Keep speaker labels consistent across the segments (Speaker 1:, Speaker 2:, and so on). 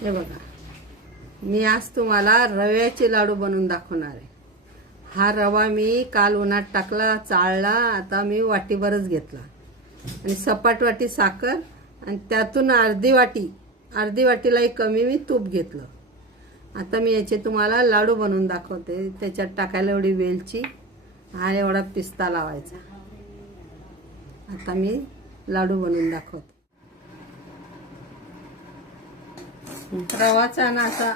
Speaker 1: हे बघा. मी आज तुम्हाला रव्याचे लाडू बनवून दाखवणार आहे. हा रवा मी काल उन्हात टाकला चाळला आता मी वाटीभरच घेतला. आणि सपाट वाटी साखर आणि त्यातून अर्धी वाटी अर्धी वाटीलाही कमी मी तूप घेतलं. आता मी याचे तुम्हाला लाडू बनवून दाखवते. त्याच्यात टाकायला एवढी वेलची हा एवढा पिस्ता लावायचा. आता मी लाडू बनवून दाखवते. रवाचा ना असा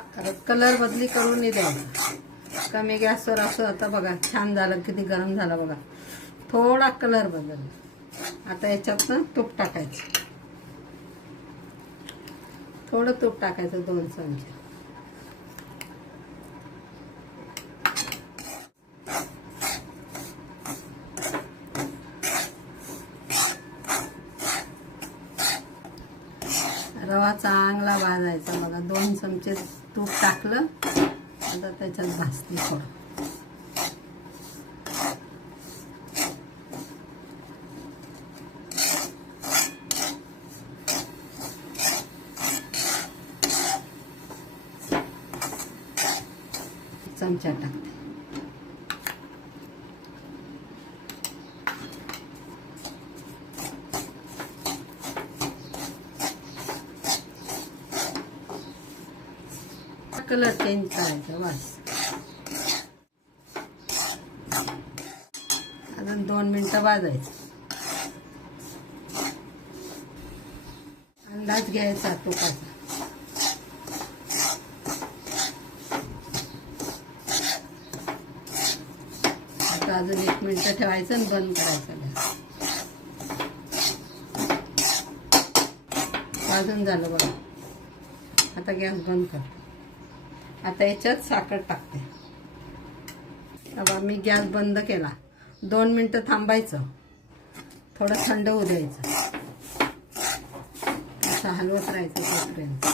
Speaker 1: कलर बदली करून नाही द्यायचा कमी गॅसवर असं आता बघा छान झालं किती गरम झालं बघा. थोडा कलर बदल. आता याच्यात तूप टाकायचं. थोडं तूप टाकायचं दोन चमचे. रवा चांगला भाजायचा. बघा दोन चमचे तूप टाकलं. आता त्याच्यात भाजते. थोडं चमचा टाकते. कलर चेंज करायचा बस अजून दोन मिनटं वाजायचं अंदाज घ्यायचा तुपाचा आता अजून एक मिनटं ठेवायचं आणि बंद करायचं वाजून झालं बघा. आता गॅस बंद करतो आता याच्यात साखर टाकते. मी गॅस बंद केला. दोन मिनटं थांबायचं. थोडं थंड होऊ द्यायचं. असं हलवत राहायचं तोपर्यंत.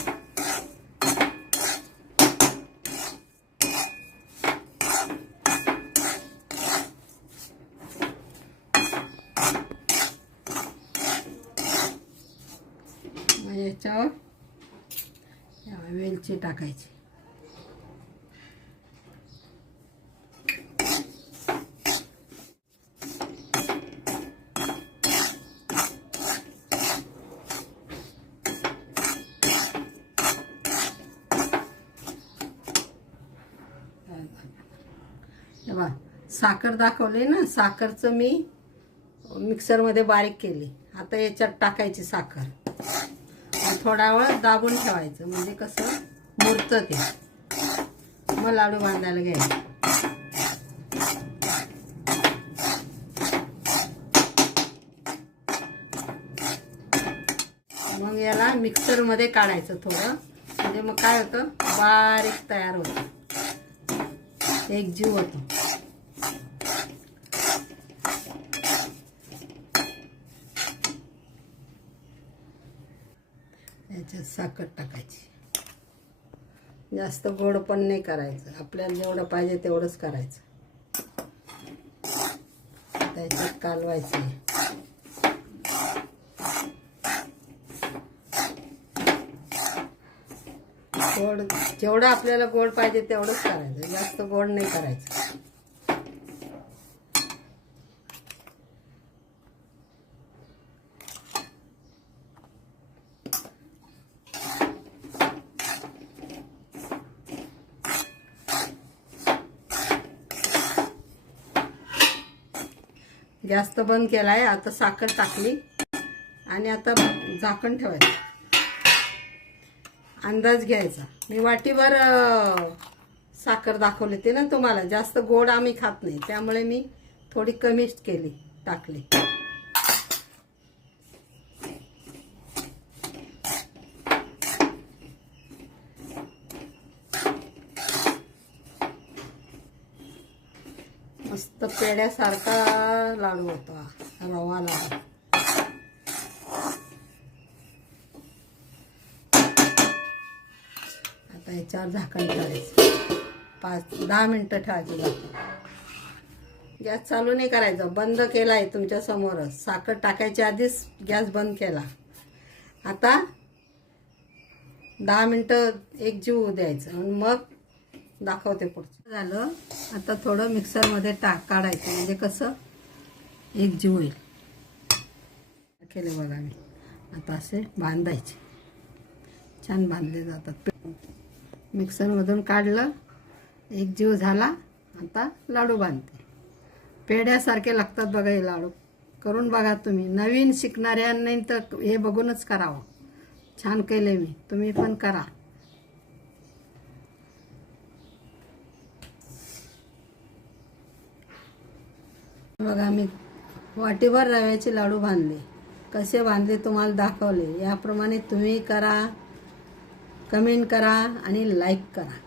Speaker 1: मग याच्यावर वेलची टाकायची हे बघा साखर दाखवली ना साखरचं मी मिक्सरमध्ये बारीक केली. आता याच्यात टाकायची साखर. थोडा वेळ दाबून ठेवायचं. म्हणजे कसं? मुरतं ते. मग लाडू बांधायला घ्यायचे. मग याला मिक्सरमध्ये काढायचं थोडं. म्हणजे मग काय होतं? बारीक तयार होतं. एक जीव होतो. याच्यात साखर टाकायची. जास्त गोड पण नाही करायचं. आपल्याला जेवढं पाहिजे तेवढंच करायचं. त्याच्यात कालवायचं. गोड जेवढं आपल्याला गोड पाहिजे तेवढंच करायचं. जास्त गोड नाही करायचं. जास्त बंद केलाय आता साखर टाकली. आणि आता झाकण ठेवायचं. अंदाज घ्यायचा. मी वाटीभर साखर दाखवली होती ना तुम्हाला. जास्त गोड आम्ही खात नाही. त्यामुळे मी थोडी कमीच केली टाकली. मस्त पेड्यासारखा लाडू होता रवा लाडू आता याच्यावर झाकण ठेवायचं. पाच दहा मिनटं ठेवायचं झाकण. गॅस चालू नाही करायचा बंद केलाय तुमच्या समोरच. साखर टाकायच्या आधीच गॅस बंद केला. आता दहा मिनटं एक जीव द्यायचं. आणि मग दाखवते पुढचं. झालं. आता थोडं मिक्सरमध्ये टाक काढायचं. म्हणजे कसं? एक जीव होईल. केले बघा मी. आता असे बांधायचे. छान बांधले जातात. मिक्सरमधून काढलं. एक जीव झाला. आता लाडू बांधते. पेढ्यासारखे लागतात बघा हे लाडू. करून बघा तुम्ही. नवीन शिकणाऱ्यांनी तर हे बघूनच करावं. छान केले मी. तुम्ही पण करा. बघा मी वाटीभर रव्याचे लाडू बांधले. कसे बांधले तुम्हाला दाखवले. याप्रमाणे तुम्ही करा कमेंट करा आणि लाईक करा.